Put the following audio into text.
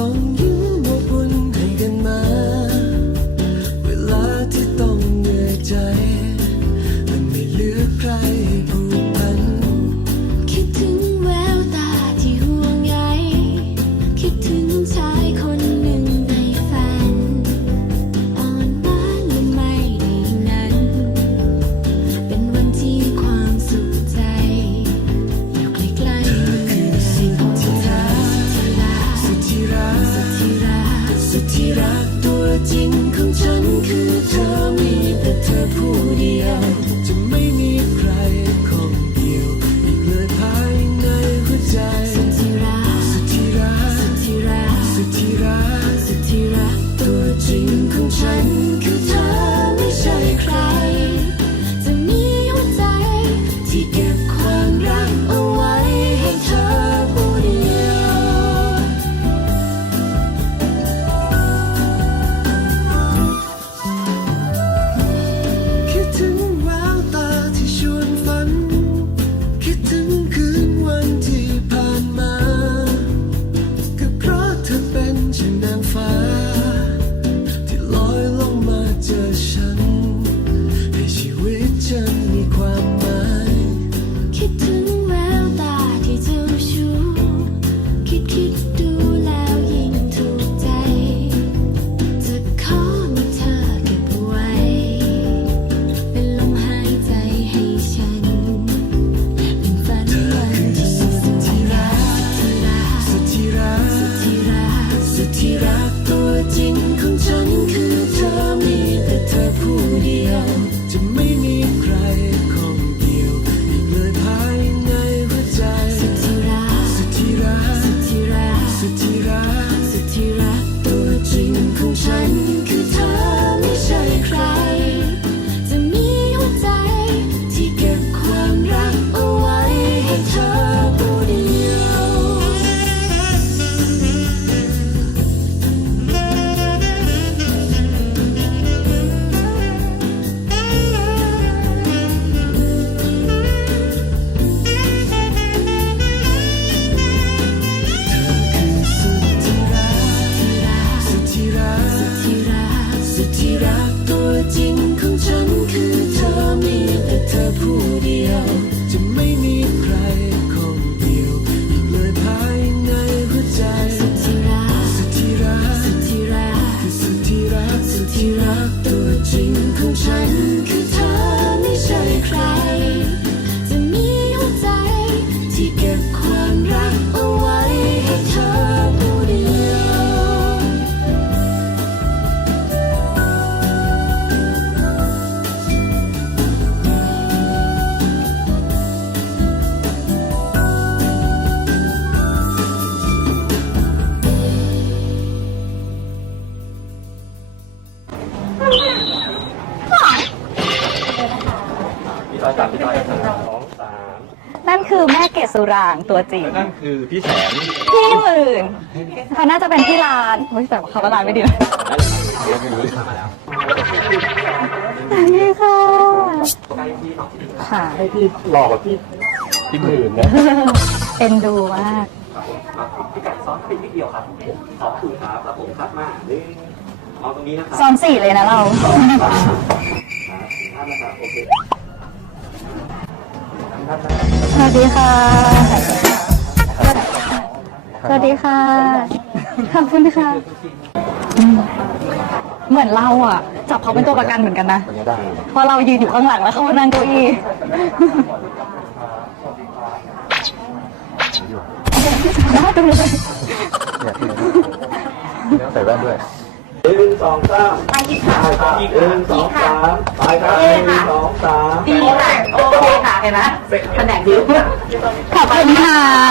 don't คือเธอมีแต่เธอผู้เดียว เธอผู้เดียว พี่ต้อยสามพี่ต้อยสามสองสามนั่นคือแม่เกศสุรางตัวจริงนั่นคือพี่แสนพี่หมื่นเขาน่าจะเป็นที่ร้านเฮ้ยแต่เขาก็ร้านไม่ดีนะเดี๋ยวไม่รู้ทำมาแล้วสวัสดีค่ะใกล้พี่ค่ะ ให้พี่หลอกกว่าพี่พี่หมื่นนะเอ็นดูมาก ครับผมครับพี่กัดซ้อนเป็นนิดเดียวครับขอบคุณครับครับผมครับมาหนึ่งเอาตรงนี้นะครับ ซ้อนสี่เลยนะเราครับท่านนะครับโอเคท่านนะ สวัสดีค่ะ สวัสดีค่ะ ขอบคุณค่ะอืมเหมือนเราอะ จับเขาเป็นตัวประกันเหมือนกันนะวันนี้ได้เพราะเรายืนอยู่ข้างหลังแล้วเขามานั่งเก้าอี้น่าดูเลยใส่แว่นด้วยหนึ่งสองสามไปอีกค่ะอีกหนึ่งสองสามไปครับหนึ่งสองสามดีค่ะโอ เคค่ะเห็นไหมแผนกดิวขอบคุณค่ะ